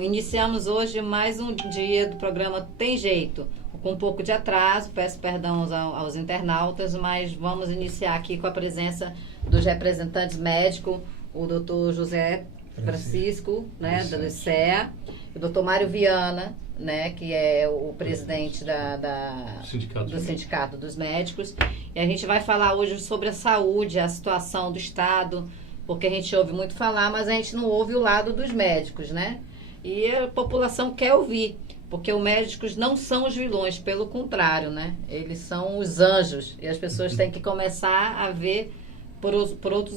Iniciamos hoje mais um dia do programa Tem Jeito, com um pouco de atraso, peço perdão aos internautas, mas vamos iniciar aqui com a presença dos representantes médicos, o doutor José Francisco, né, da LICEA, o doutor Mário Viana, né, que é o presidente do Sindicato dos Médicos, e a gente vai falar hoje sobre a saúde, a situação do Estado, porque a gente ouve muito falar, mas a gente não ouve o lado dos médicos, né? E a população quer ouvir, porque os médicos não são os vilões, pelo contrário, né? Eles são os anjos, e as pessoas têm que começar a ver por outro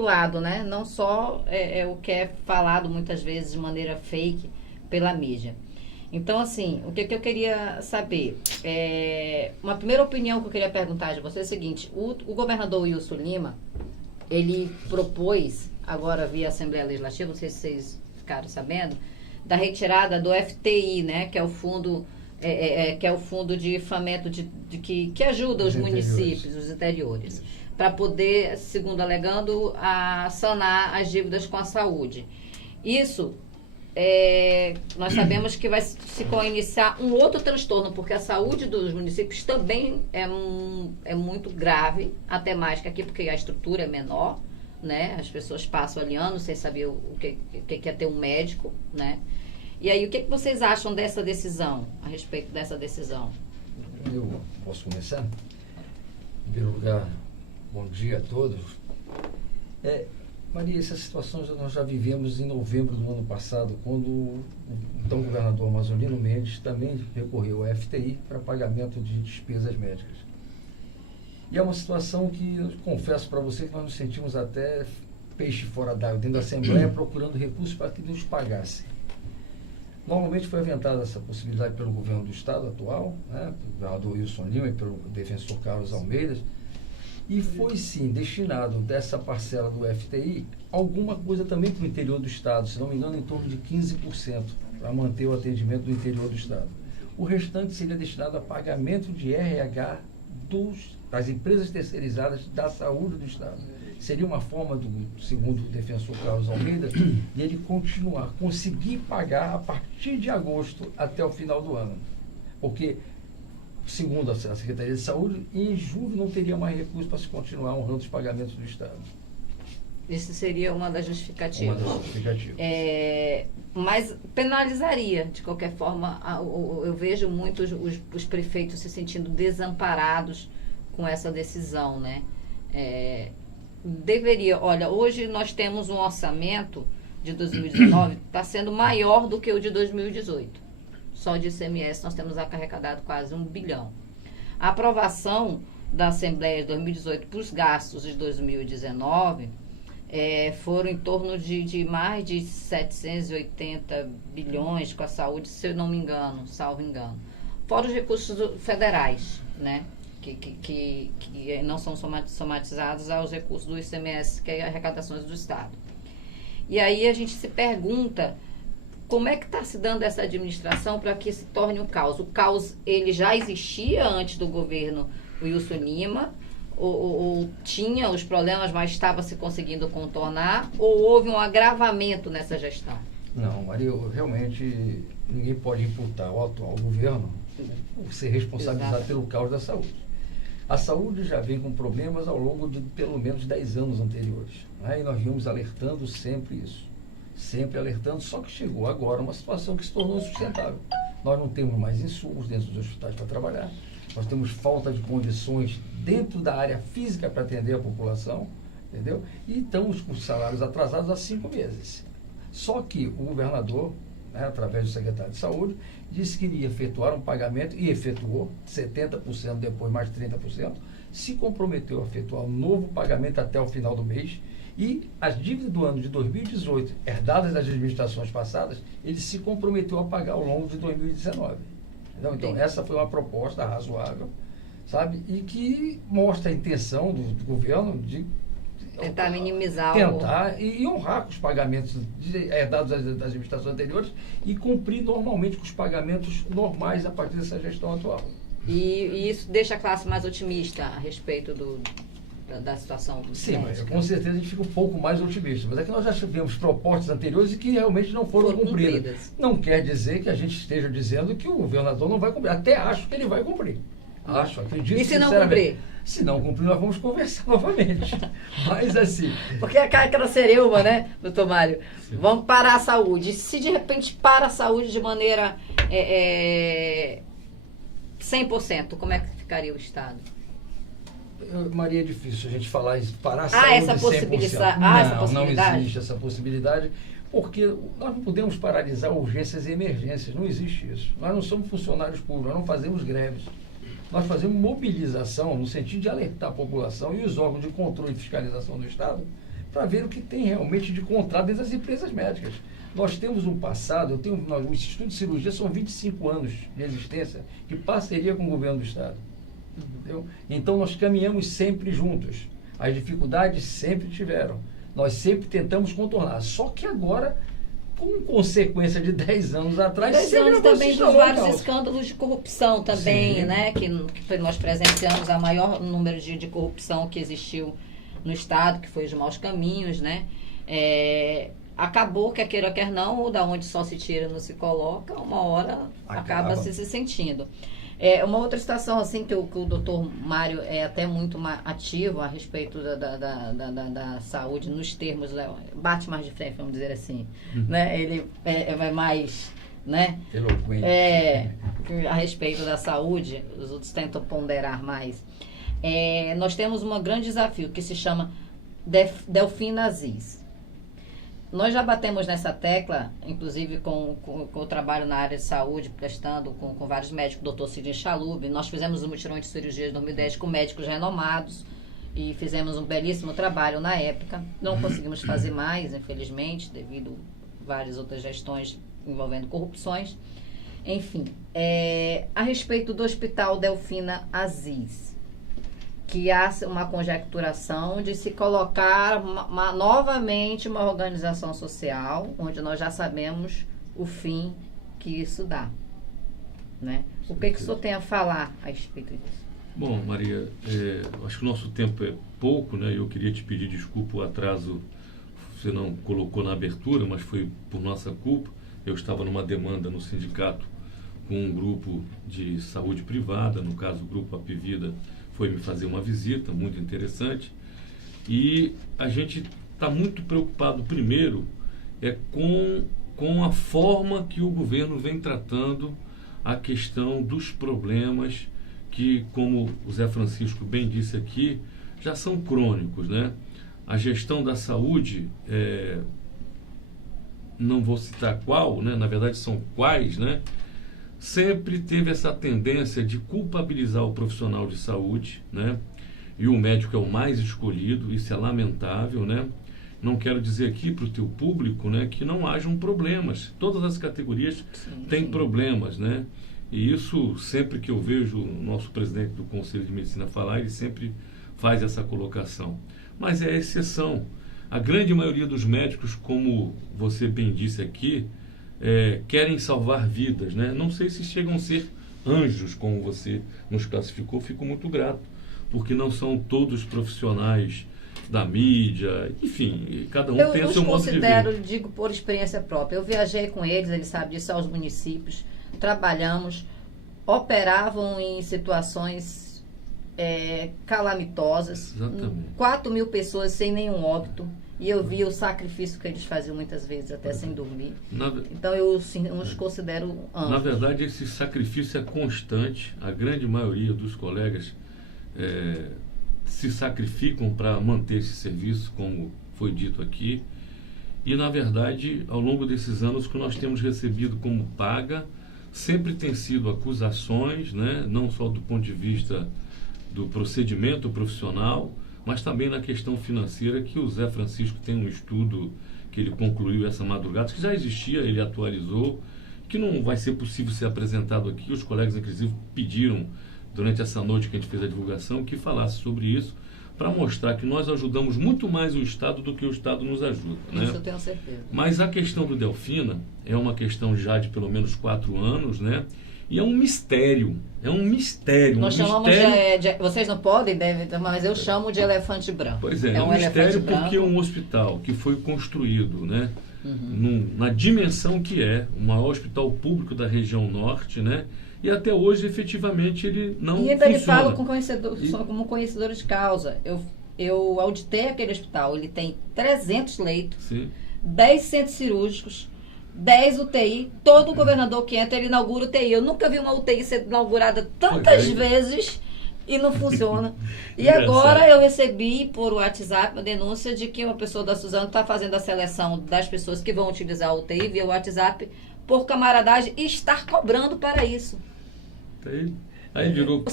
lado, né? Não só o que é falado muitas vezes de maneira fake pela mídia. Então, assim, o que eu queria saber, uma primeira opinião que eu queria perguntar de você é o seguinte: o governador Wilson Lima, ele propôs, agora via Assembleia Legislativa, não sei se vocês ficaram sabendo, da retirada do FTI, né, que é o fundo de fomento que ajuda os municípios, os interiores, para poder, segundo alegando, sanar as dívidas com a saúde. Isso, nós sabemos que vai se iniciar um outro transtorno, porque a saúde dos municípios também é muito grave, até mais que aqui, porque a estrutura é menor, né? As pessoas passam ali anos sem saber o que é ter um médico, né? E aí, o que vocês acham dessa decisão, a respeito dessa decisão? Eu posso começar? Em primeiro lugar, bom dia a todos. Maria, essa situação nós já vivemos em novembro do ano passado, quando o então governador Amazonino Mendes também recorreu ao FTI para pagamento de despesas médicas. E é uma situação que, eu confesso para você, que nós nos sentimos até peixe fora d'água, dentro da Assembleia, procurando recursos para que nos pagassem. Normalmente foi aventada essa possibilidade pelo governo do Estado atual, né, pelo governador Wilson Lima e pelo defensor Carlos Almeida, e foi sim destinado dessa parcela do FTI alguma coisa também para o interior do Estado, se não me engano, em torno de 15%, para manter o atendimento do interior do Estado. O restante seria destinado a pagamento de RH das empresas terceirizadas da saúde do Estado. Seria uma forma, segundo o defensor Carlos Almeida, de ele conseguir pagar a partir de agosto até o final do ano. Porque, segundo a Secretaria de Saúde, em julho não teria mais recursos para se continuar honrando os pagamentos do Estado. Isso seria uma das justificativas. Uma das justificativas. Mas penalizaria, de qualquer forma. Eu vejo muitos os prefeitos se sentindo desamparados com essa decisão, né? Olha, hoje nós temos um orçamento de 2019 que está sendo maior do que o de 2018. Só de ICMS nós temos arrecadado quase 1 bilhão. A aprovação da Assembleia de 2018 para os gastos de 2019 foram em torno de mais de 780 bilhões com a saúde, se eu não me engano, salvo engano. Fora os recursos federais, né? Que não são somatizados aos recursos do ICMS, que é arrecadações do Estado. E aí a gente se pergunta como é que está se dando essa administração para que se torne um caos. O caos, ele já existia antes do governo Wilson Lima, ou tinha os problemas, mas estava se conseguindo contornar, ou houve um agravamento nessa gestão? Não, Maria, realmente ninguém pode imputar ao atual governo por ser responsabilizado Exato. pelo caos da saúde. A saúde já vem com problemas ao longo de pelo menos 10 anos anteriores, né? E nós vimos alertando sempre isso. Sempre alertando, só que chegou agora uma situação que se tornou insustentável. Nós não temos mais insumos dentro dos hospitais para trabalhar, nós temos falta de condições dentro da área física para atender a população, entendeu? E estamos com salários atrasados há 5 meses. Só que o governador, né, através do secretário de Saúde, disse que iria efetuar um pagamento, e efetuou, 70%, depois mais 30%, se comprometeu a efetuar um novo pagamento até o final do mês, e as dívidas do ano de 2018, herdadas das administrações passadas, ele se comprometeu a pagar ao longo de 2019. Entendeu? Então, essa foi uma proposta razoável, sabe? E que mostra a intenção do governo de tentar minimizar e honrar com os pagamentos herdados das administrações anteriores e cumprir normalmente com os pagamentos normais a partir dessa gestão atual. E isso deixa a classe mais otimista a respeito da situação Sim, médica. com certeza a gente fica um pouco mais otimista. Mas é que nós já tivemos propostas anteriores e que realmente não foram cumpridas. Não quer dizer que a gente esteja dizendo que o governador não vai cumprir. Até acho que ele vai cumprir. Acredito. E se não cumprir? Se não cumprir, nós vamos conversar novamente. Mas assim... Porque aquela cereuma, né, doutor Mário? Sim. Vamos parar a saúde. Se de repente para a saúde de maneira 100%, como é que ficaria o Estado? Maria, é difícil a gente falar isso, parar a saúde essa possibilidade. Não existe essa possibilidade, porque nós não podemos paralisar urgências e emergências, não existe isso. Nós não somos funcionários públicos, nós não fazemos greves. Nós fazemos mobilização no sentido de alertar a população e os órgãos de controle e fiscalização do Estado para ver o que tem realmente de contrato dentro das empresas médicas. Nós temos um passado, o Instituto de Cirurgia são 25 anos de existência, de parceria com o governo do Estado. Entendeu? Então nós caminhamos sempre juntos. As dificuldades sempre tiveram. Nós sempre tentamos contornar. Só que agora, com consequência de 10 anos atrás... 10 anos também dos vários escândalos de corrupção também, sim, né? Que nós presenciamos o maior número de corrupção que existiu no Estado, que foi os maus caminhos, né? Acabou, quer queira, quer não, da onde só se tira não se coloca, uma hora acaba se sentindo. Uma outra situação assim que o doutor Mário é até muito ativo a respeito da saúde nos termos, bate mais de frente, vamos dizer assim, né? Ele vai mais, né? Eloquente. A respeito da saúde, os outros tentam ponderar mais. Nós temos um grande desafio que se chama Delfina Aziz. Nós já batemos nessa tecla, inclusive com o trabalho na área de saúde, prestando com vários médicos, o doutor Sidney Chalub. Nós fizemos um mutirão de cirurgia de 2010 com médicos renomados e fizemos um belíssimo trabalho na época. Não conseguimos fazer mais, infelizmente, devido a várias outras gestões envolvendo corrupções. Enfim, a respeito do Hospital Delfina Aziz, que há uma conjecturação de se colocar novamente uma organização social, onde nós já sabemos o fim que isso dá, né? O que o senhor tem a falar a respeito disso? Bom, Maria, acho que o nosso tempo é pouco, né? Eu queria te pedir desculpa o atraso, você não colocou na abertura, mas foi por nossa culpa. Eu estava numa demanda no sindicato com um grupo de saúde privada, no caso o Grupo Apivida, foi me fazer uma visita muito interessante, e a gente está muito preocupado primeiro com a forma que o governo vem tratando a questão dos problemas que, como o Zé Francisco bem disse aqui, já são crônicos, né? A gestão da saúde, não vou citar qual, né? Na verdade são quais, né? Sempre teve essa tendência de culpabilizar o profissional de saúde, né? E o médico é o mais escolhido, isso é lamentável, né? Não quero dizer aqui para o teu público, né, que não hajam problemas. Todas as categorias têm problemas, né? E isso, sempre que eu vejo o nosso presidente do Conselho de Medicina falar, ele sempre faz essa colocação. Mas é exceção. A grande maioria dos médicos, como você bem disse aqui, querem salvar vidas, né? Não sei se chegam a ser anjos, como você nos classificou, fico muito grato, porque não são todos profissionais da mídia, enfim, cada um tem o seu modo de ver. Eu digo por experiência própria, eu viajei com eles sabem disso, aos municípios, trabalhamos, operavam em situações calamitosas, exatamente. 4.000 pessoas sem nenhum óbito. E eu vi o sacrifício que eles faziam muitas vezes, até sem dormir. Então eu os considero anjos. Na verdade, esse sacrifício é constante. A grande maioria dos colegas se sacrificam para manter esse serviço, como foi dito aqui. E, na verdade, ao longo desses anos, o que nós temos recebido como paga sempre tem sido acusações, né? Não só do ponto de vista do procedimento profissional, mas também na questão financeira, que o Zé Francisco tem um estudo que ele concluiu essa madrugada, que já existia, ele atualizou, que não vai ser possível ser apresentado aqui. Os colegas, inclusive, pediram, durante essa noite que a gente fez a divulgação, que falasse sobre isso, para mostrar que nós ajudamos muito mais o Estado do que o Estado nos ajuda. Né? Isso eu tenho certeza. Mas a questão do Delfina é uma questão já de pelo menos 4 anos, né? E é um mistério. Nós chamamos vocês não podem, devem, mas eu chamo de elefante branco. Pois é um mistério porque é um hospital que foi construído, né, na dimensão que é o maior hospital público da região norte, né, e até hoje efetivamente ele não funciona. E ainda lhe falo como conhecedor de causa. Eu auditei aquele hospital, ele tem 300 leitos, sim, 10 centros cirúrgicos, 10 UTI, todo governador que entra, ele inaugura UTI. Eu nunca vi uma UTI ser inaugurada tantas vezes e não funciona. E agora eu recebi por WhatsApp a denúncia de que uma pessoa da Suzano está fazendo a seleção das pessoas que vão utilizar a UTI via WhatsApp por camaradagem e estar cobrando para isso. Aí virou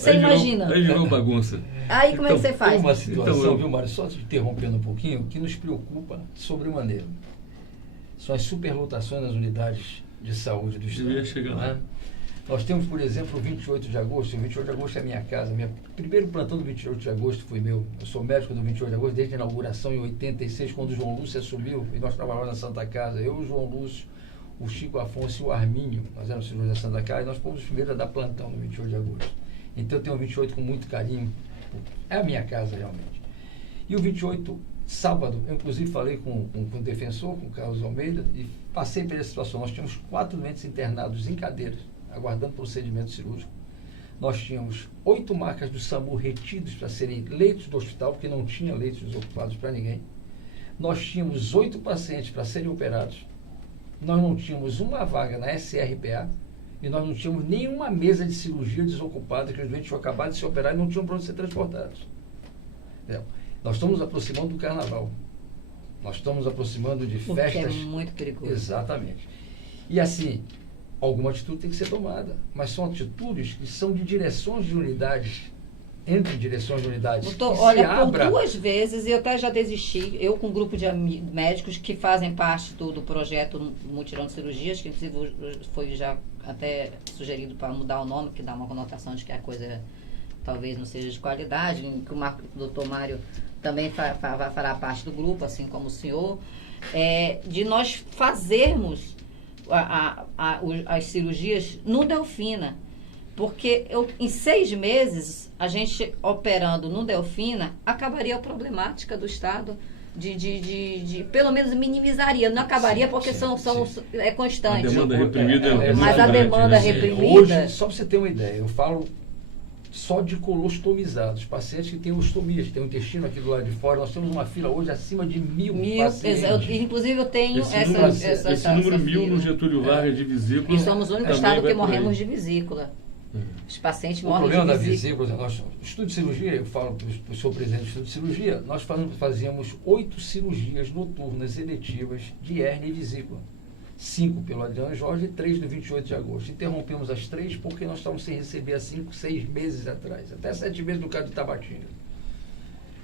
bagunça. Aí como é que você faz? Tem uma situação, viu, Mário, só te interrompendo um pouquinho, que nos preocupa sobremaneira. São as superlotações nas unidades de saúde do Estado. Eu ia chegar lá. Né? Nós temos, por exemplo, o 28 de agosto. O 28 de agosto é a minha casa. Meu primeiro plantão do 28 de agosto foi meu. Eu sou médico do 28 de agosto desde a inauguração em 86, quando o João Lúcio assumiu. E nós trabalhávamos na Santa Casa. Eu, o João Lúcio, o Chico Afonso e o Arminho. Nós éramos cirurgiões da Santa Casa e nós fomos os primeiros a dar plantão no 28 de agosto. Então eu tenho o 28 com muito carinho. É a minha casa, realmente. E o 28... sábado, eu inclusive falei com o defensor, com o Carlos Almeida, e passei pela situação. Nós tínhamos 4 doentes internados em cadeiras, aguardando procedimento cirúrgico. Nós tínhamos 8 marcas do SAMU retidos para serem leitos do hospital, porque não tinha leitos desocupados para ninguém. Nós tínhamos 8 pacientes para serem operados. Nós não tínhamos uma vaga na SRPA e nós não tínhamos nenhuma mesa de cirurgia desocupada, que os doentes tinham acabado de se operar e não tinham para onde ser transportados. Nós estamos aproximando do carnaval. Nós estamos aproximando de festas. Que é muito perigoso. Exatamente. E assim, alguma atitude tem que ser tomada. Mas são atitudes que são de direções de unidades, entre direções de unidades. Doutor, olha, por 2 vezes, e eu até já desisti, eu com um grupo de médicos que fazem parte do projeto Mutirão de Cirurgias, que inclusive foi já até sugerido para mudar o nome, que dá uma conotação de que a coisa talvez não seja de qualidade, que o doutor Mário também fará parte do grupo, assim como o senhor, de nós fazermos as cirurgias no Delfina. Porque em 6 meses, a gente operando no Delfina, acabaria a problemática do Estado pelo menos minimizaria. Não acabaria porque é constante. A demanda reprimida mas a demanda reprimida... Hoje, só para você ter uma ideia, eu falo só de colostomizados, pacientes que têm ostomias, que têm o intestino aqui do lado de fora. Nós temos uma fila hoje acima de 1.000 pacientes. Inclusive eu tenho esse número 1.000 no Getúlio Vargas de vesícula. E somos o único estado que morremos de vesícula. Os pacientes morrem de vesícula. O problema da vesícula, nós, estudo de cirurgia, eu falo para o senhor presidente do estudo de cirurgia, nós fazíamos 8 cirurgias noturnas eletivas de hérnia e vesícula. 5 pelo Adriano Jorge e 3 no 28 de agosto. Interrompemos as 3 porque nós estávamos sem receber há 5, 6 meses atrás. Até 7 meses no caso de Tabatinga.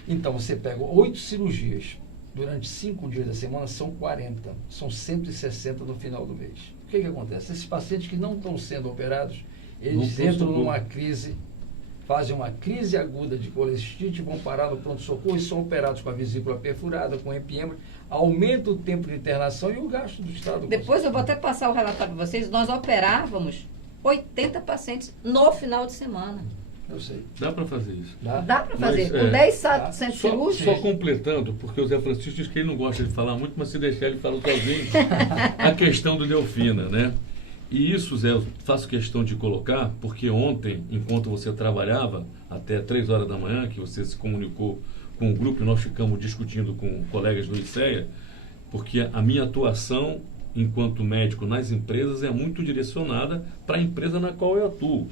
Então, você pega 8 cirurgias durante 5 dias da semana, são 40. São 160 no final do mês. O que acontece? Esses pacientes que não estão sendo operados, eles entram numa crise, fazem uma crise aguda de colestite, vão parar no pronto-socorro e são operados com a vesícula perfurada, com empiema, aumenta o tempo de internação e o gasto do Estado. Depois eu vou até passar o relatório para vocês. Nós operávamos 80 pacientes no final de semana. Eu sei. Dá para fazer isso? Dá para fazer. Com 10 centros cirúrgicos. Só completando, porque o Zé Francisco diz que ele não gosta de falar muito, mas se deixar ele fala sozinho, a questão do Delfina, né? E isso, Zé, eu faço questão de colocar, porque ontem, enquanto você trabalhava, até 3 horas da manhã, que você se comunicou com o grupo, e nós ficamos discutindo com colegas do ICEA, porque a minha atuação enquanto médico nas empresas é muito direcionada para a empresa na qual eu atuo.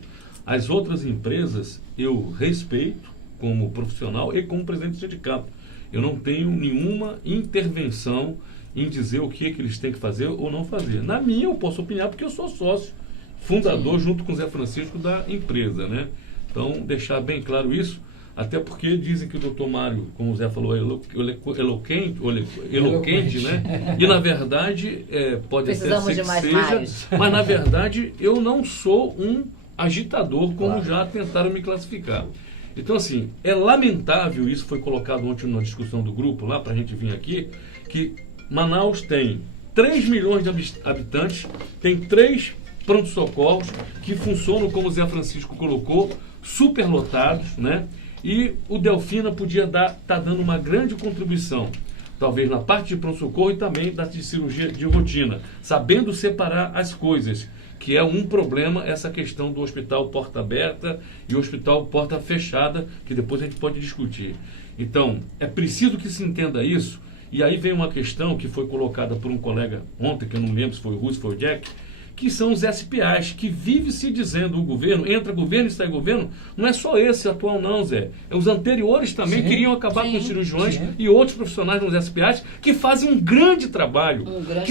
As outras empresas eu respeito como profissional e como presidente do sindicato. Eu não tenho nenhuma intervenção em dizer o que eles têm que fazer ou não fazer. Na minha, eu posso opinar porque eu sou sócio, fundador, junto com o Zé Francisco, da empresa, né? Então, deixar bem claro isso, até porque dizem que o doutor Mário, como o Zé falou, é eloquente, né? E, na verdade, pode até ser que seja, mas, na verdade, eu não sou um agitador, como já tentaram me classificar. Então, assim, é lamentável, isso foi colocado ontem na discussão do grupo, lá, para a gente vir aqui, que Manaus tem 3 milhões de habitantes, tem 3 pronto-socorros que funcionam, como o Zé Francisco colocou, superlotados, né? E o Delfina podia tá dando uma grande contribuição, talvez na parte de pronto-socorro e também da de cirurgia de rotina, sabendo separar as coisas, que é um problema essa questão do hospital porta aberta e o hospital porta fechada, que depois a gente pode discutir. Então, é preciso que se entenda isso, e aí vem uma questão que foi colocada por um colega ontem, que eu não lembro se foi o Russo, foi o Jack, que são os SPAs, que vive se dizendo o governo, entra governo e sai governo, não é só esse atual não, Zé. Os anteriores também queriam acabar com os cirurgiões e outros profissionais nos SPAs que fazem um grande trabalho.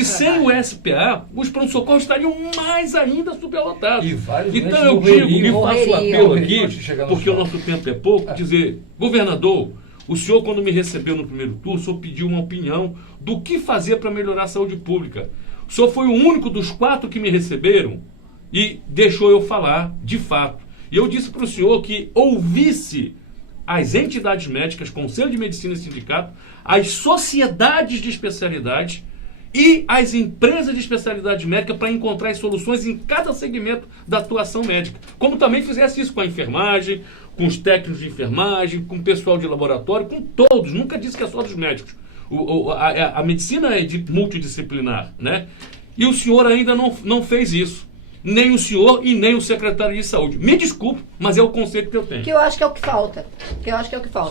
Sem o SPA, os pronto-socorros estariam mais ainda superlotados. Então eu digo, faço o apelo aqui, porque o nosso tempo é pouco, dizer, governador, o senhor, quando me recebeu no primeiro turno, o senhor pediu uma opinião do que fazer para melhorar a saúde pública. O senhor foi o único dos 4 que me receberam e deixou eu falar, de fato. E eu disse para o senhor que ouvisse as entidades médicas, Conselho de Medicina e Sindicato, as sociedades de especialidade e as empresas de especialidade médica para encontrar as soluções em cada segmento da atuação médica. Como também fizesse isso com a enfermagem, com os técnicos de enfermagem, com o pessoal de laboratório, com todos. Nunca disse que é só dos médicos. A medicina é multidisciplinar, né? E o senhor ainda não fez isso. Nem o senhor e nem o secretário de saúde. Me desculpe, mas é o conceito que eu tenho. Que eu acho que é o que falta.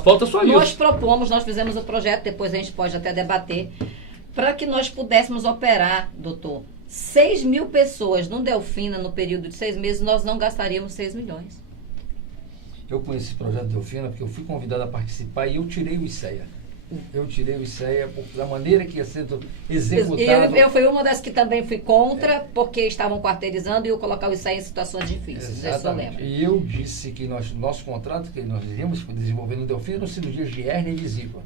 Falta só isso. Nós propomos, nós fizemos o projeto, depois a gente pode até debater, para que nós pudéssemos operar, doutor, 6 mil pessoas no Delfina, no período de 6 meses, nós não gastaríamos 6 milhões. Eu conheci esse projeto Delfina porque eu fui convidado a participar e eu tirei o ICEA. Da maneira que ia sendo executado. Eu fui uma das que também fui contra, porque estavam quarteirizando e eu colocar o ICEA em situações difíceis. Exatamente. E eu disse que nosso contrato que nós iríamos desenvolver no Delfina eram cirurgias de hérnia invisível.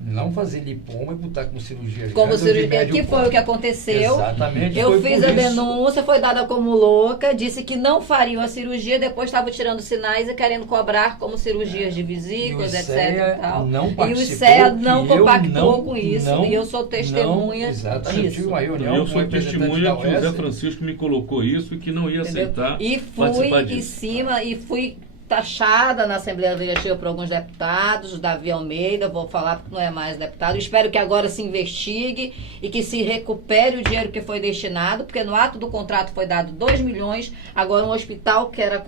Não fazer lipoma e botar como cirurgia. Como cirurgia, que foi o que aconteceu. Exatamente. Eu fiz a denúncia, foi dada como louca, disse que não fariam a cirurgia, depois estava tirando sinais e querendo cobrar como cirurgias de vesículas, etc. E, tal. E o ICEA não compactou com isso. E eu sou testemunha disso. Eu sou testemunha que o Zé Francisco me colocou isso e que não ia aceitar. E fui em cima, e fui taxada na Assembleia Legislativa por alguns deputados, Davi Almeida, vou falar porque não é mais deputado. Espero que agora se investigue e que se recupere o dinheiro que foi destinado, porque no ato do contrato foi dado 2 milhões, agora um hospital que era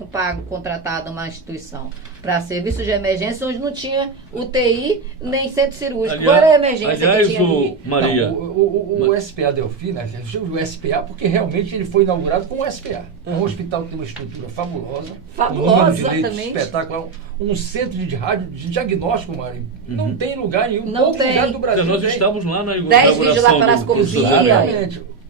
contratado uma instituição para serviços de emergência, onde não tinha UTI nem centro cirúrgico. Agora é emergência que tinha ali. Maria. O SPA Delfina, a gente chama de SPA porque realmente ele foi inaugurado como SPA. É um hospital que tem uma estrutura fabulosa. Fabulosa, exatamente. Espetacular. Um centro de rádio de diagnóstico, Maria. Não tem lugar nenhum. Não tem. Lugar do Brasil. Nós estávamos lá na 10 vídeos lá para as copias.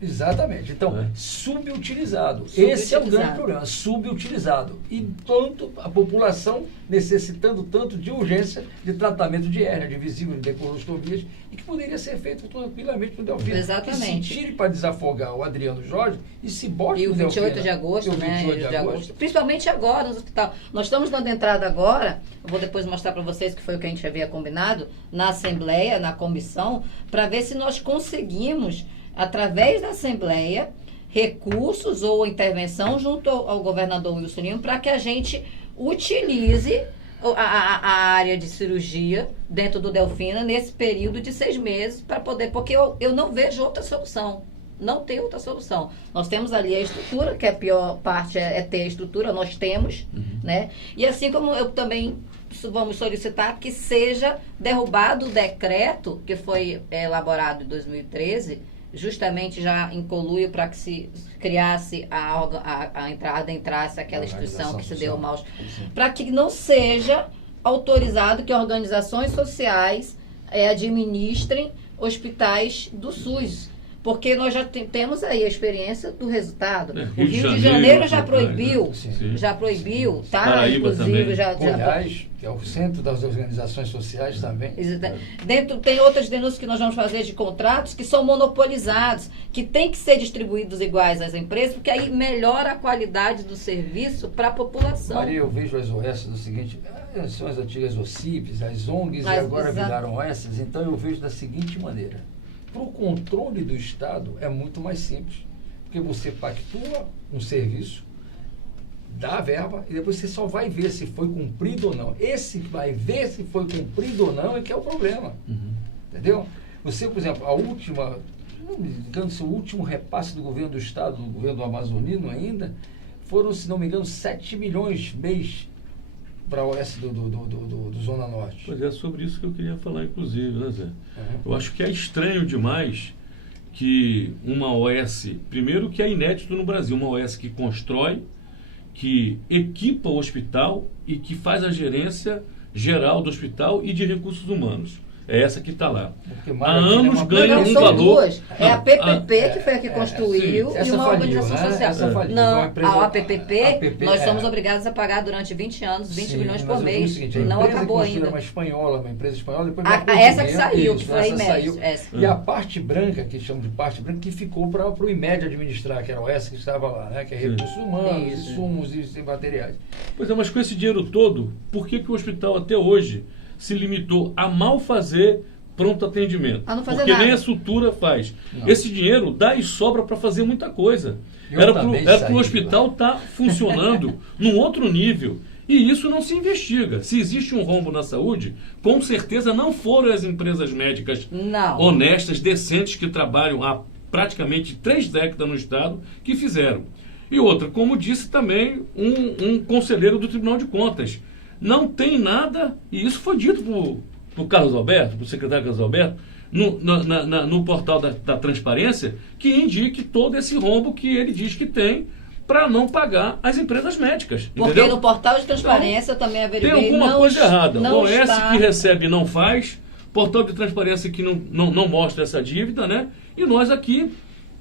Exatamente. Então, subutilizado. Esse é o grande problema, subutilizado. E tanto a população necessitando tanto de urgência de tratamento de hérnia, de visível, de coloscomias, e que poderia ser feito tranquilamente no Delfina. Exatamente. Que se tire para desafogar o Adriano Jorge e se bote no Delfina. E o 28 de agosto, né? 28 de agosto. Principalmente agora, no hospital. Nós estamos dando entrada agora, eu vou depois mostrar para vocês que foi o que a gente havia combinado, na Assembleia, na comissão, para ver se nós conseguimos, através da Assembleia, recursos ou intervenção junto ao governador Wilson Lima para que a gente utilize a área de cirurgia dentro do Delfina nesse período de 6 meses para poder, porque eu não vejo outra solução. Não tem outra solução. Nós temos ali a estrutura, que a pior parte é ter a estrutura, nós temos, né? E assim como eu também vamos solicitar que seja derrubado o decreto que foi elaborado em 2013, justamente já em conluio para que se criasse a entrada, entrasse aquela instituição que se deu mal, para que não seja autorizado que organizações sociais administrem hospitais do SUS. Porque nós já temos aí a experiência do resultado. O Rio de Janeiro já proibiu, tá? Paraíba inclusive, Goiás, que é o centro das organizações sociais também. Dentro tem outras denúncias que nós vamos fazer de contratos que são monopolizados, que tem que ser distribuídos iguais às empresas, porque aí melhora a qualidade do serviço para a população. Maria, eu vejo as OS do seguinte, são as antigas OCIPs, as ONGs, e agora viraram essas, então eu vejo da seguinte maneira. Para o controle do Estado é muito mais simples. Porque você pactua um serviço, dá a verba e depois você só vai ver se foi cumprido ou não. Esse que vai ver se foi cumprido ou não é que é o problema. Entendeu? Você, por exemplo, o último repasse do governo do estado, do governo do Amazonino ainda, foram, se não me engano, 7 milhões mês para a OS do Zona Norte. Pois é, sobre isso que eu queria falar, inclusive, né, Zé? Eu acho que é estranho demais que uma OS, primeiro que é inédito no Brasil, uma OS que constrói, que equipa o hospital e que faz a gerência geral do hospital e de recursos humanos. É essa que está lá. Há anos ganha um valor... Duas. É a PPP que foi a que construiu e uma organização social. Não, a APPP, nós somos obrigados a pagar durante 20 anos, 20 milhões por mês. E não acabou ainda. Uma espanhola, uma empresa espanhola. Depois essa que saiu, que foi a IMED. E a parte branca, que chamam de parte branca, que ficou para o IMED administrar, que era essa que estava lá, né? Que é recursos humanos, insumos e materiais. Pois é, mas com esse dinheiro todo, por que o hospital até hoje se limitou a mal fazer pronto atendimento? A não fazer porque nada. nem a estrutura faz. Não. Esse dinheiro dá e sobra para fazer muita coisa. Eu era para o hospital estar funcionando num outro nível. E isso não se investiga. Se existe um rombo na saúde, com certeza não foram as empresas médicas honestas, decentes, que trabalham há praticamente 3 décadas no Estado, que fizeram. E outra, como disse também um conselheiro do Tribunal de Contas, não tem nada, e isso foi dito para o Carlos Alberto, para o secretário Carlos Alberto, no portal da transparência, que indique todo esse rombo que ele diz que tem para não pagar as empresas médicas. Porque entendeu? No portal de transparência eu também averiguei. Tem alguma coisa errada. O OS que recebe não faz, portal de transparência que não mostra essa dívida, né? E nós aqui...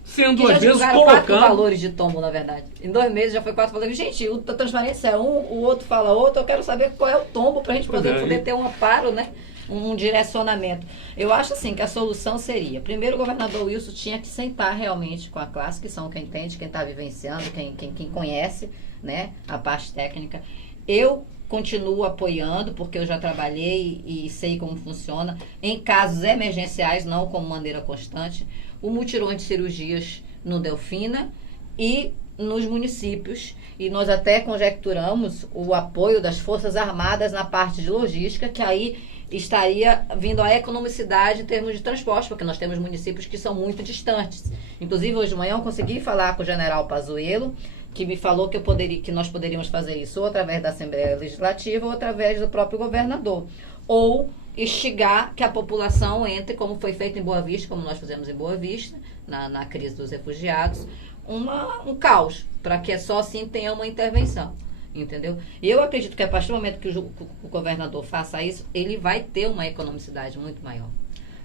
sendo às vezes colocado... 4 valores de tombo, na verdade. Em 2 meses já foi 4 valores. Gente, a transparência é um, o outro fala outro. Eu quero saber qual é o tombo para a gente poder ter um amparo, né? Um direcionamento. Eu acho assim que a solução seria, primeiro o governador Wilson tinha que sentar realmente com a classe, que são quem entende, quem está vivenciando, quem conhece, né, a parte técnica. Eu continuo apoiando, porque eu já trabalhei e sei como funciona, em casos emergenciais, não como maneira constante, o mutirão de cirurgias no Delfina e nos municípios, e nós até conjecturamos o apoio das Forças Armadas na parte de logística, que aí estaria vindo a economicidade em termos de transporte, porque nós temos municípios que são muito distantes. Inclusive, hoje de manhã eu consegui falar com o general Pazuello, que me falou que nós poderíamos fazer isso ou através da Assembleia Legislativa ou através do próprio governador. Ou instigar que a população entre, como foi feito em Boa Vista, como nós fizemos em Boa Vista, na crise dos refugiados, um caos, para que só assim tenha uma intervenção. Entendeu? Eu acredito que a partir do momento que o governador faça isso, ele vai ter uma economicidade muito maior.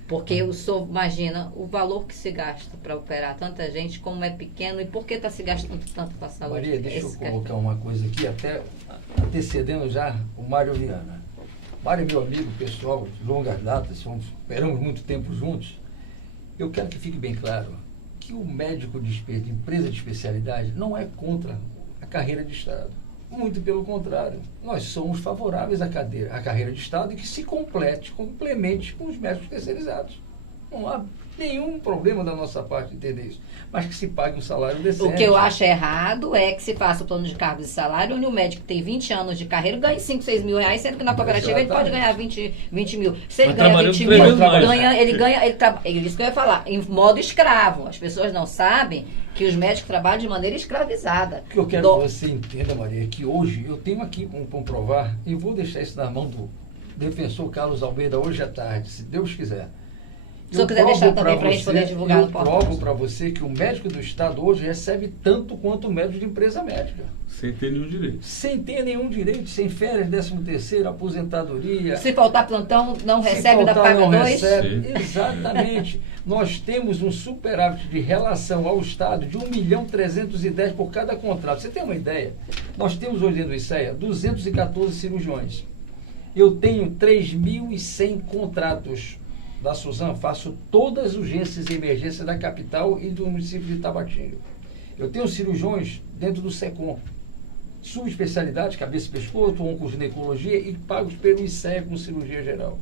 Porque o senhor imagina o valor que se gasta para operar tanta gente, como é pequeno, e por que está se gastando tanto com a saúde? Maria, deixa eu colocar uma coisa aqui, até antecedendo já o Mário Viana. Mário é meu amigo pessoal, de longas datas, operamos muito tempo juntos. Eu quero que fique bem claro que o médico de empresa de especialidade não é contra a carreira de Estado. Muito pelo contrário, nós somos favoráveis à carreira de Estado e que se complemente com os médicos especializados. Não há nenhum problema da nossa parte de entender isso, mas que se pague um salário decente. O que eu acho errado é que se faça o plano de cargos e salário, onde o médico tem 20 anos de carreira ganha 5, 6 mil reais, sendo que na cooperativa ele pode ganhar 20 mil. Se ele ganha 20 mil, isso que eu ia falar, em modo escravo. As pessoas não sabem que os médicos trabalham de maneira escravizada. O que eu quero que você entenda, Maria, é que hoje eu tenho aqui como comprovar, e vou deixar isso na mão do defensor Carlos Almeida hoje à tarde, se Deus quiser. Se eu quiser deixar também para a gente poder divulgar no portal. Eu provo para você que o médico do Estado hoje recebe tanto quanto o médico de empresa médica. Sem ter nenhum direito. Sem ter nenhum direito, sem férias, 13º, aposentadoria. Se faltar plantão, não recebe da paga 2? Exatamente. Nós temos um superávit de relação ao Estado de 1.310.000 por cada contrato. Você tem uma ideia? Nós temos hoje dentro do ICEA 214 cirurgiões. Eu tenho 3.100 contratos da Suzano, faço todas as urgências e emergências da capital e do município de Tabatinga. Eu tenho cirurgiões dentro do SECOM, subespecialidade, cabeça e pescoço, oncoginecologia, e pagos pelo ICEA com cirurgia geral.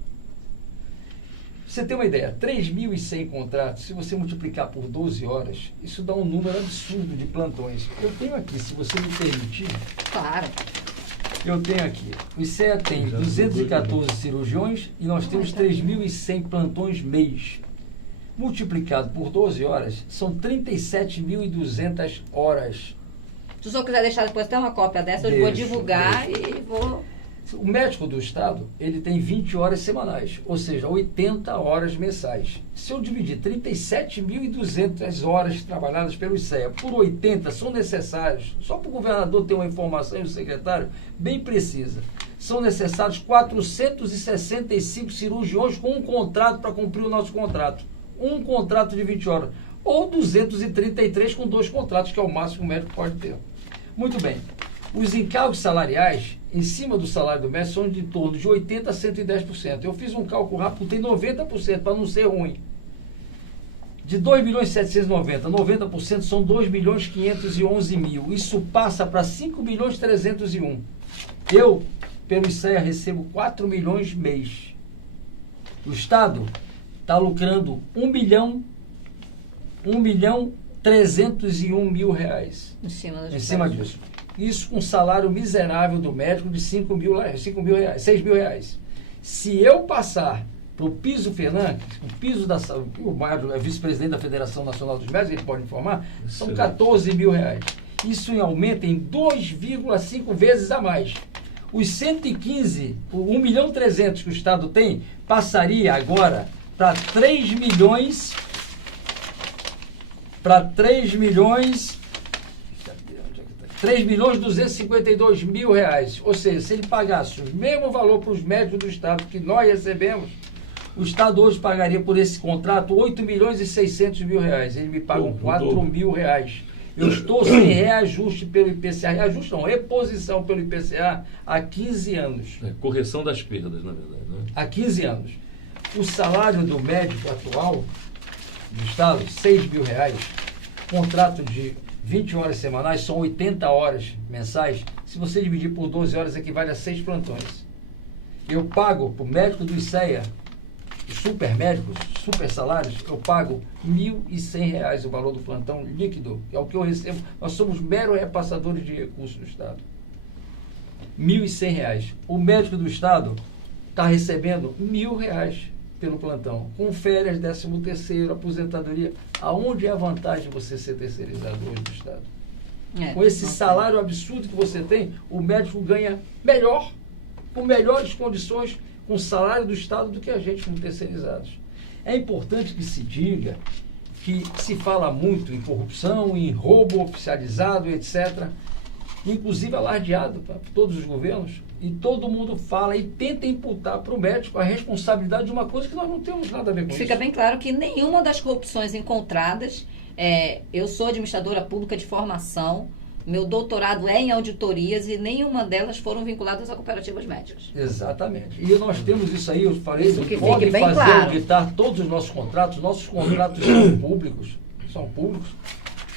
Você tem uma ideia, 3.100 contratos, se você multiplicar por 12 horas, isso dá um número absurdo de plantões. Eu tenho aqui, se você me permitir... Claro. Eu tenho aqui, o ICEA tem 214 cirurgiões e nós temos 3.100 plantões mês. Multiplicado por 12 horas, são 37.200 horas. Se o senhor quiser deixar depois até uma cópia dessa, eu vou divulgar e vou... O médico do Estado, ele tem 20 horas semanais, ou seja, 80 horas mensais. Se eu dividir 37.200 horas trabalhadas pelo ICEA por 80, são necessários, só para o governador ter uma informação e o secretário bem precisa, são necessários 465 cirurgiões com um contrato para cumprir o nosso contrato. Um contrato de 20 horas. Ou 233 com 2 contratos, que é o máximo que o médico pode ter. Muito bem. Os encargos salariais, em cima do salário do médico, são de torno de 80% a 110%. Eu fiz um cálculo rápido, tem 90%, para não ser ruim. De 2.790.000, 90% são 2.511.000. Isso passa para 5.301.000. Eu, pelo ICEA, recebo 4 milhões mês. O Estado está lucrando 1.301.000 reais. Em cima disso. Isso com um salário miserável do médico de 6 mil reais. Se eu passar para o piso Fernandes, o piso da saúde, o Mário é vice-presidente da Federação Nacional dos Médicos, ele pode informar, são 14 mil reais. Isso aumenta em 2,5 vezes a mais. Os 115, o 1.300.000 que o Estado tem, passaria agora para 3 milhões, 3.252.000 reais. Ou seja, se ele pagasse o mesmo valor para os médicos do Estado que nós recebemos, o Estado hoje pagaria por esse contrato 8.600.000 reais. Eles me pagam 4 mil reais. Eu estou sem reajuste pelo IPCA. Reajuste não, reposição pelo IPCA há 15 anos. Correção das perdas, na verdade. Né? Há 15 anos. O salário do médico atual do Estado, 6 mil reais, contrato de 20 horas semanais, são 80 horas mensais. Se você dividir por 12 horas, equivale a 6 plantões. Eu pago para o médico do ICEA, super médicos, super salários, eu pago R$ 1.100 o valor do plantão líquido, que é o que eu recebo. Nós somos meros repassadores de recursos do Estado. R$ 1.100. O médico do Estado está recebendo R$ 1.000 pelo plantão, com férias, 13º, aposentadoria. Aonde é a vantagem de você ser terceirizado hoje do Estado? Com esse salário absurdo que você tem, o médico ganha melhor, com melhores condições, com o salário do Estado do que a gente como terceirizados. É importante que se diga que se fala muito em corrupção, em roubo oficializado, etc., inclusive alardeado para todos os governos, e todo mundo fala e tenta imputar para o médico a responsabilidade de uma coisa que nós não temos nada a ver com isso. Fica bem claro que nenhuma das corrupções encontradas, eu sou administradora pública de formação, meu doutorado é em auditorias e nenhuma delas foram vinculadas a cooperativas médicas. Exatamente. E nós temos isso aí, eu falei, isso que podem bem fazer claro. auditar todos os nossos contratos são públicos,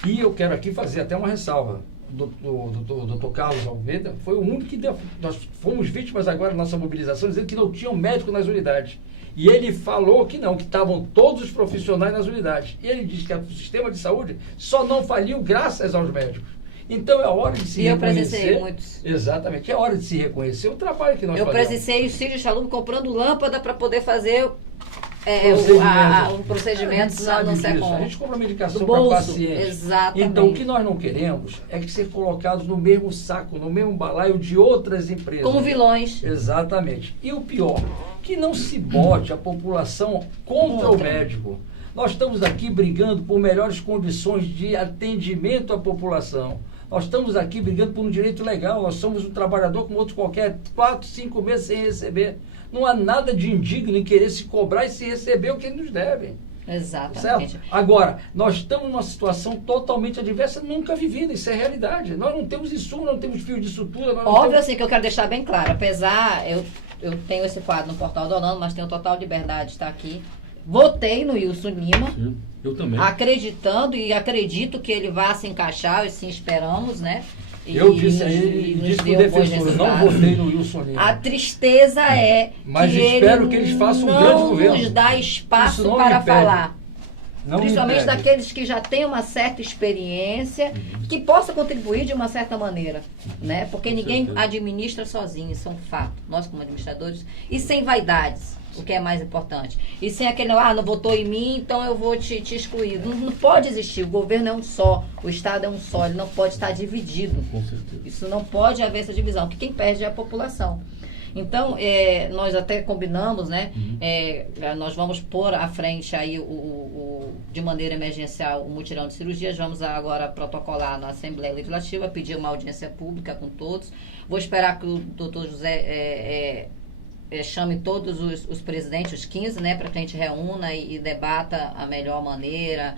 e eu quero aqui fazer até uma ressalva. Do Dr. Carlos Almeida foi o único que deu. Nós fomos vítimas agora da nossa mobilização, dizendo que não tinha um médico nas unidades. E ele falou que não, que estavam todos os profissionais nas unidades. E ele disse que o sistema de saúde só não faliu graças aos médicos. Então é hora de se reconhecer. Eu presenciei muitos. Exatamente, é hora de se reconhecer o trabalho que nós fazemos. Eu presenciei o Círio Chalub comprando lâmpada para poder fazer um procedimento não ser com... A gente compra medicação para paciente. Exatamente. Então, o que nós não queremos é que ser colocados no mesmo saco, no mesmo balaio de outras empresas. Como vilões. Exatamente. E o pior, que não se bote a população contra o médico. Nós estamos aqui brigando por melhores condições de atendimento à população. Nós estamos aqui brigando por um direito legal. Nós somos um trabalhador como outro qualquer, 4, 5 meses sem receber. Não há nada de indigno em querer se cobrar e se receber o que eles nos devem. Exatamente. Certo? Agora, nós estamos numa situação totalmente adversa, nunca vivida, isso é realidade. Nós não temos insumo, não temos fio de sutura. Óbvio, assim, que eu quero deixar bem claro, apesar, eu tenho esse quadro no portal do Orlando, mas tenho total liberdade de estar aqui. Votei no Wilson Lima. Sim, eu também. Acreditando e acredito que ele vá se encaixar, assim esperamos, né? Eu disse a ele, nos disse para o deu bons defensor, eu não resultados. votei no Wilson Lima. A tristeza é Mas que espero ele que eles façam um grande governo. não nos dá Isso espaço não para me impede. falar. Não me Principalmente impede. daqueles que já têm uma certa experiência, que possa contribuir de uma certa maneira, né? Porque Com ninguém certeza. administra sozinho, isso é um fato. Nós como administradores, e sem vaidades, o que é mais importante. E sem aquele, não votou em mim, então eu vou te excluir. Não pode existir, o governo é um só, o Estado é um só, ele não pode estar dividido. Com certeza. Isso não pode haver essa divisão, porque quem perde é a população. Então, nós até combinamos, né? Nós vamos pôr à frente aí de maneira emergencial o mutirão de cirurgias. Vamos agora protocolar na Assembleia Legislativa, pedir uma audiência pública com todos. Vou esperar que o doutor José chame todos os presidentes, os 15, né? Para que a gente reúna e debata a melhor maneira,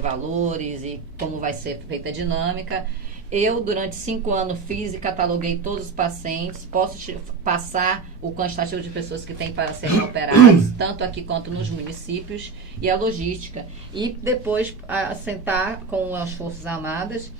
valores e como vai ser feita a dinâmica. Eu, durante 5 anos, fiz e cataloguei todos os pacientes. Posso te passar o quantitativo de pessoas que têm para serem operadas, tanto aqui quanto nos municípios, e a logística. E depois sentar com as Forças Armadas,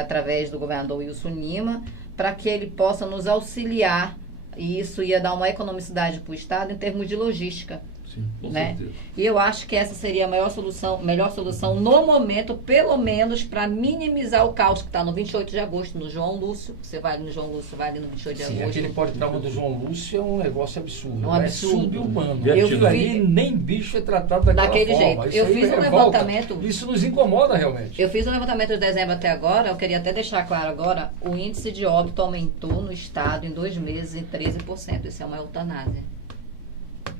através do governador Wilson Lima, para que ele possa nos auxiliar. E isso ia dar uma economicidade para o Estado em termos de logística. Sim, com Né? certeza. E eu acho que essa seria a melhor solução no momento, pelo menos para minimizar o caos que está no 28 de agosto, no João Lúcio. Você vai ali no João Lúcio, vai ali no 28 de Sim, agosto. aquele politrauma do João Lúcio é um negócio absurdo. É um absurdo. É sub-humano. Eu Aquilo ali nem bicho é tratado daquele jeito. Isso Eu aí fiz um revolta. levantamento. Isso nos incomoda realmente. Eu fiz um levantamento de dezembro até agora, eu queria até deixar claro agora, o índice de óbito aumentou no estado em 2 meses em 13%. Isso é uma eutanásia.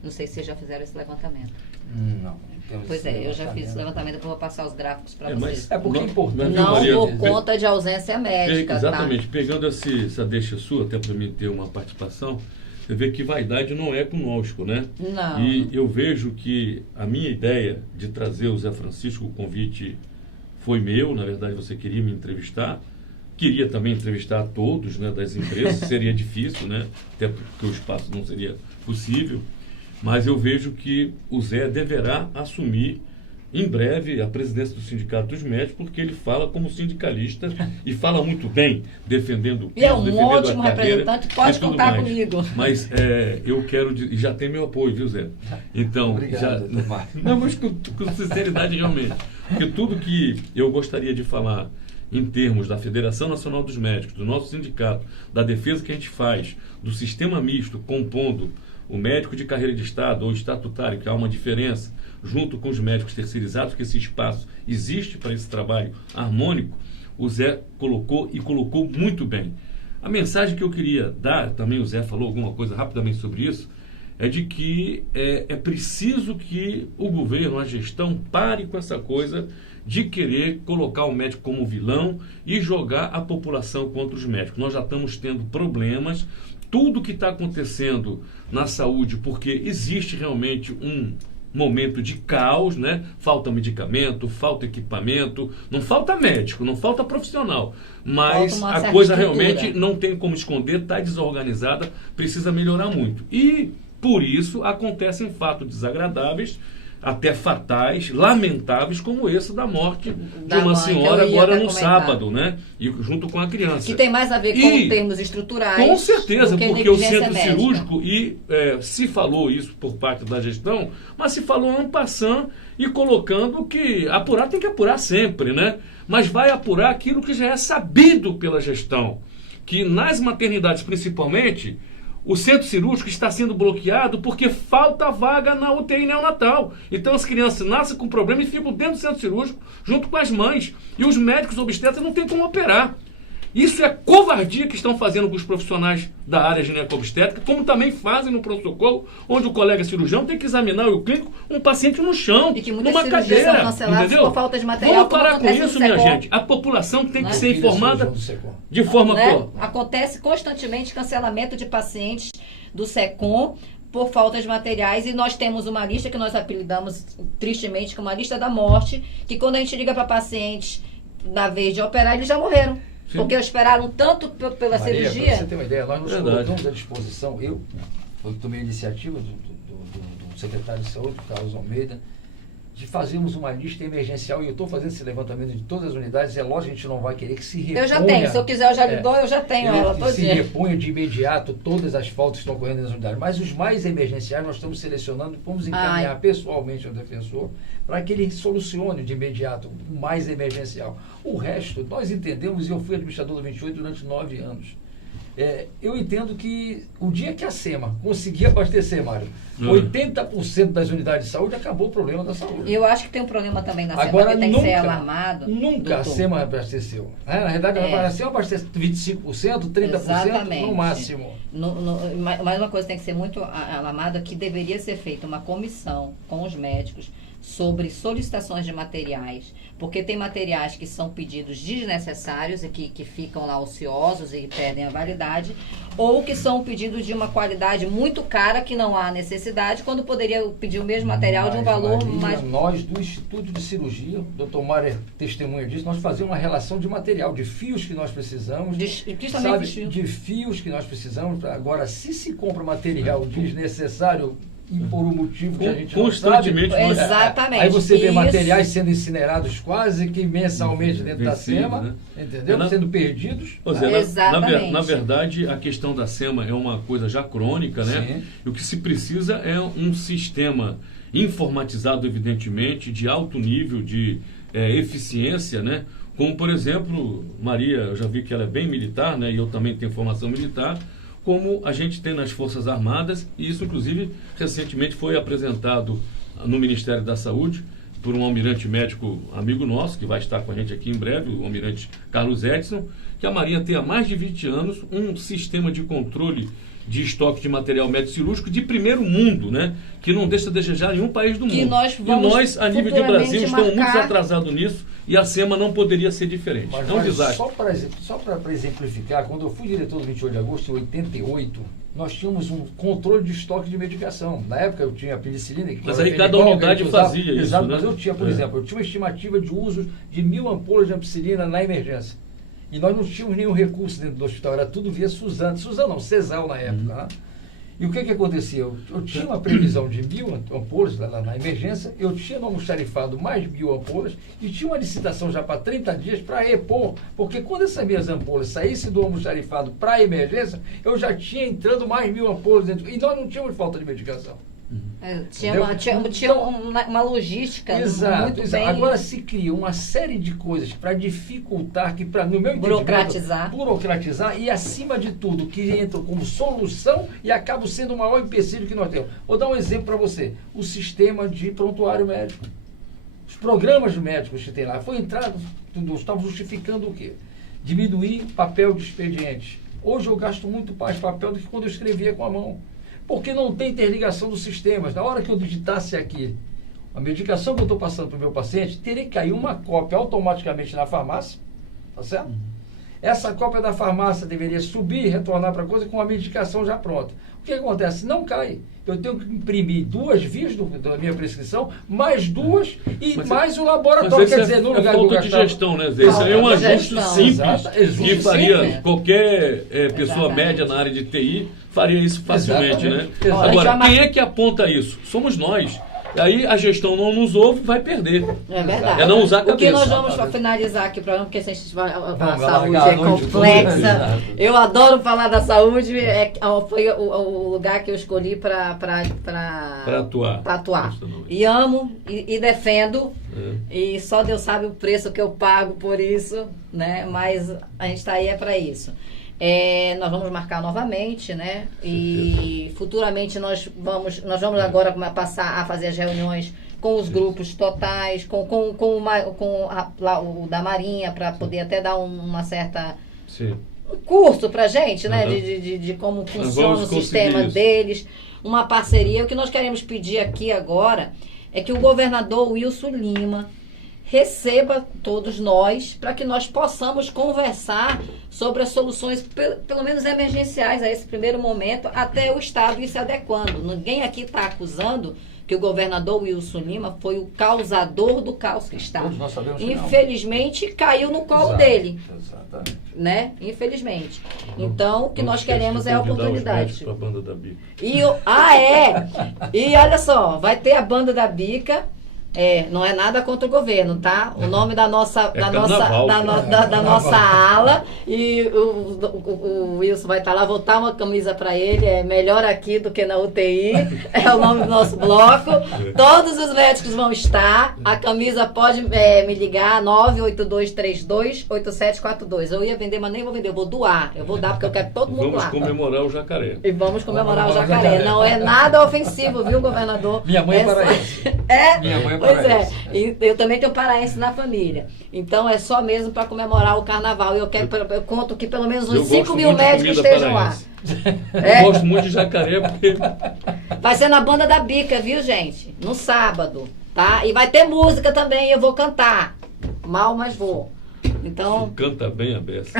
Não sei se vocês já fizeram esse levantamento. Não. Então, Pois eu já fiz esse levantamento, eu vou passar os gráficos para vocês. É porque é importante. Não Maria, por conta de ausência médica, exatamente. tá? Pegando essa deixa sua, até para mim ter uma participação, você vê que vaidade não é conosco, né? Não. E eu vejo que a minha ideia de trazer o Zé Francisco, o convite foi meu, na verdade você queria me entrevistar, queria também entrevistar a todos, né, das empresas, seria difícil, né? Até porque o espaço não seria possível, mas eu vejo que o Zé deverá assumir em breve a presidência do Sindicato dos Médicos, porque ele fala como sindicalista e fala muito bem, defendendo o E é um defendendo a ótimo carreira representante, pode e tudo contar mais. comigo. Mas eu quero, e já tem meu apoio, viu, Zé? Então, Obrigado, doutor Marcos. não, mas com sinceridade realmente, porque tudo que eu gostaria de falar em termos da Federação Nacional dos Médicos, do nosso sindicato, da defesa que a gente faz, do sistema misto, compondo o médico de carreira de Estado ou estatutário, que há uma diferença, junto com os médicos terceirizados, que esse espaço existe para esse trabalho harmônico, o Zé colocou e colocou muito bem. A mensagem que eu queria dar, também o Zé falou alguma coisa rapidamente sobre isso, é de que é preciso que o governo, a gestão, pare com essa coisa de querer colocar o médico como vilão e jogar a população contra os médicos. Nós já estamos tendo problemas, tudo que está acontecendo na saúde, porque existe realmente um momento de caos, né? Falta medicamento, falta equipamento, não falta médico, não falta profissional, mas a coisa realmente não tem como esconder, está desorganizada, precisa melhorar muito. E por isso acontecem fatos desagradáveis, até fatais, lamentáveis, como esse da morte de uma senhora agora no sábado, né? E junto com a criança. Que tem mais a ver com termos estruturais. Com certeza, porque o centro médica. cirúrgico, se falou isso por parte da gestão, mas se falou en passant e colocando que apurar tem que apurar sempre, né? Mas vai apurar aquilo que já é sabido pela gestão, que nas maternidades principalmente, o centro cirúrgico está sendo bloqueado porque falta vaga na UTI neonatal. Então as crianças nascem com problema e ficam dentro do centro cirúrgico junto com as mães. E os médicos obstetras não têm como operar. Isso é covardia que estão fazendo com os profissionais da área gineco-obstétrica, como também fazem no pronto-socorro, onde o colega cirurgião tem que examinar o clínico um paciente no chão, e que muitas numa cadeira, são canceladas entendeu? por falta de material. Vamos parar com isso, minha gente. A população tem que ser informada de forma Acontece constantemente cancelamento de pacientes do SECOM por falta de materiais, e nós temos uma lista que nós apelidamos tristemente como a lista da morte, que quando a gente liga para pacientes na vez de operar, eles já morreram. Sim. Porque esperaram tanto pela cirurgia. Para você ter uma ideia, nós nos colocamos à disposição, eu tomei a iniciativa do secretário de Saúde, Carlos Almeida, de fazermos uma lista emergencial, e eu estou fazendo esse levantamento de todas as unidades, é lógico que a gente não vai querer que se reponha. Eu já tenho, se eu quiser eu já lhe dou, eu já tenho ela Que todo se dia. reponha de imediato todas as faltas que estão ocorrendo nas unidades. Mas os mais emergenciais nós estamos selecionando, vamos encaminhar pessoalmente ao defensor para que ele solucione de imediato o mais emergencial. O resto, nós entendemos, e eu fui administrador do 28 durante 9 anos. Eu entendo que o dia que a SEMA conseguir abastecer, Mário, 80% das unidades de saúde, acabou o problema da saúde. Eu acho que tem um problema também na SEMA, Agora, que tem que ser alarmado. Nunca a SEMA abasteceu. Na verdade, a SEMA abastece 25%, 30% Exatamente. no máximo. Mas uma coisa que tem que ser muito alarmada, que deveria ser feita uma comissão com os médicos sobre solicitações de materiais, porque tem materiais que são pedidos desnecessários e que ficam lá ociosos e perdem a validade, ou que são pedidos de uma qualidade muito cara que não há necessidade, quando poderia pedir o mesmo material de um valor mais... Nós, do Instituto de Cirurgia, o doutor Mário é testemunha disso, nós fazemos uma relação de material, de fios que nós precisamos, de fios que nós precisamos. Agora, se compra material desnecessário, e por um motivo que a gente não sabe... Exatamente. Aí você vê materiais sendo incinerados quase que mensalmente dentro da SEMA, né? Entendeu? Sendo perdidos. Exatamente. Na verdade, a questão da SEMA é uma coisa já crônica, né? Sim. E o que se precisa é um sistema informatizado, evidentemente, de alto nível de eficiência, né? Como, por exemplo, Maria, eu já vi que ela é bem militar, né? E eu também tenho formação militar, como a gente tem nas Forças Armadas, e isso, inclusive, recentemente foi apresentado no Ministério da Saúde por um almirante médico amigo nosso, que vai estar com a gente aqui em breve, o almirante Carlos Edson, que a Marinha tem há mais de 20 anos um sistema de controle de estoque de material médico cirúrgico de primeiro mundo, né? Que não deixa a desejar nenhum país do mundo. E nós, a nível de Brasil, estamos muito atrasados nisso, e a SEMA não poderia ser diferente. Mas, é um desastre. Só para exemplificar, quando eu fui diretor do 28 de agosto, em 88, nós tínhamos um controle de estoque de medicação. Na época eu tinha a penicilina. Mas aí cada unidade fazia isso, exato, né? Mas eu tinha, por exemplo, eu tinha uma estimativa de uso de 1000 ampolas de ampicilina na emergência. E nós não tínhamos nenhum recurso dentro do hospital, era tudo via Suzano. Suzano não, Cesal na época. Né? E o que acontecia? Eu tinha uma previsão de 1000 ampolas lá na emergência, eu tinha no almoxarifado mais 1000 ampolas e tinha uma licitação já para 30 dias para repor, porque quando essas minhas ampolas saíssem do almoxarifado para a emergência, eu já tinha entrando mais 1000 ampolas dentro, e nós não tínhamos falta de medicação. Tinha uma logística muito bem... Agora se cria uma série de coisas para dificultar, que para no meu burocratizar e acima de tudo que entram como solução e acabam sendo o maior empecilho que nós temos. Vou dar um exemplo para você: o sistema de prontuário médico, os programas médicos que tem lá, foi entrado, estava justificando o quê? Diminuir papel de expediente. Hoje eu gasto muito mais papel do que quando eu escrevia com a mão. Porque não tem interligação dos sistemas. Na hora que eu digitasse aqui a medicação que eu estou passando para o meu paciente, teria que cair uma cópia automaticamente na farmácia, tá certo? Essa cópia da farmácia deveria subir e retornar para a coisa com a medicação já pronta. O que acontece? Não cai. Eu tenho que imprimir 2 vias da minha prescrição, mais 2 e mais o laboratório. Quer dizer, no lugar falta de gestão, né, Zé? Isso aí é um ajuste simples que faria qualquer pessoa média na área de TI faria isso facilmente, né? Agora, quem é que aponta isso? Somos nós. Aí a gestão não nos ouve, vai perder. É verdade. É não usar a cabeça. O que nós vamos finalizar aqui o programa, porque se a gente vai, a saúde é complexa. Eu adoro falar da saúde. Foi o lugar que eu escolhi para atuar. E amo e defendo. E só Deus sabe o preço que eu pago por isso, né? Mas a gente está aí para isso. Nós vamos marcar novamente, né? E futuramente nós vamos agora passar a fazer as reuniões com os grupos totais, com o da Marinha, para poder até dar uma certa curso para a gente, né? De como funciona o sistema deles, uma parceria. O que nós queremos pedir aqui agora é que o governador Wilson Lima receba todos nós, para que nós possamos conversar sobre as soluções, pelo menos emergenciais, a esse primeiro momento, até o Estado ir se adequando. Ninguém aqui está acusando que o governador Wilson Lima foi o causador do caos que está. Infelizmente, caiu no colo dele. Exatamente. Né? Infelizmente. Então, o que nós queremos é a oportunidade. A banda da Bica. E olha só, vai ter a banda da Bica, Não é nada contra o governo, tá? O nome da nossa, carnaval, da nossa ala, e o Wilson vai estar lá, vou dar uma camisa para ele, é melhor aqui do que na UTI, é o nome do nosso bloco. Todos os médicos vão estar, a camisa pode me ligar, 982328742. Eu ia vender, mas nem vou vender, eu vou doar, eu vou dar porque eu quero todo mundo lá. Vamos comemorar o jacaré. E vamos comemorar o jacaré. Não é nada ofensivo, viu, governador? Minha mãe é paraense. Minha mãe é Pois e eu também tenho paraense na família. Então é só mesmo para comemorar o carnaval. Eu conto que pelo menos uns 5 mil médicos estejam lá. Eu gosto muito de jacaré porque... Vai ser na Banda da Bica, viu, gente? No sábado, tá? E vai ter música também, eu vou cantar. Mal, mas vou. Então... Canta bem a beça.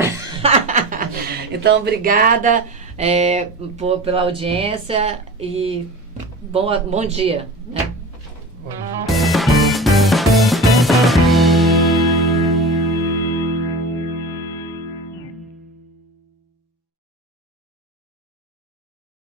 Então, obrigada pela audiência e bom dia, né? Bom dia.